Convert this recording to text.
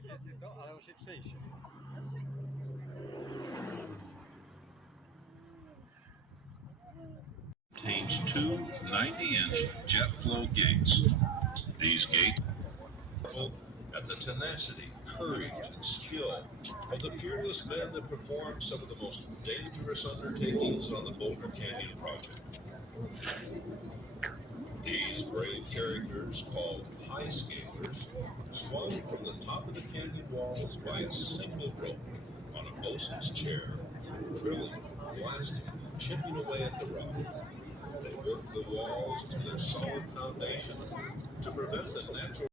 wiecie co, ale on się trzęsie. Contains two 90-inch jet flow gates. These gates at the tenacity, courage, and skill of the fearless men that perform some of the most dangerous undertakings on the Boulder Canyon project. These brave characters, called high scalers, swung from the top of the canyon walls by a single rope on a bosun's chair, drilling, blasting, chipping away at the rock. They work the walls to their solid foundation to prevent the natural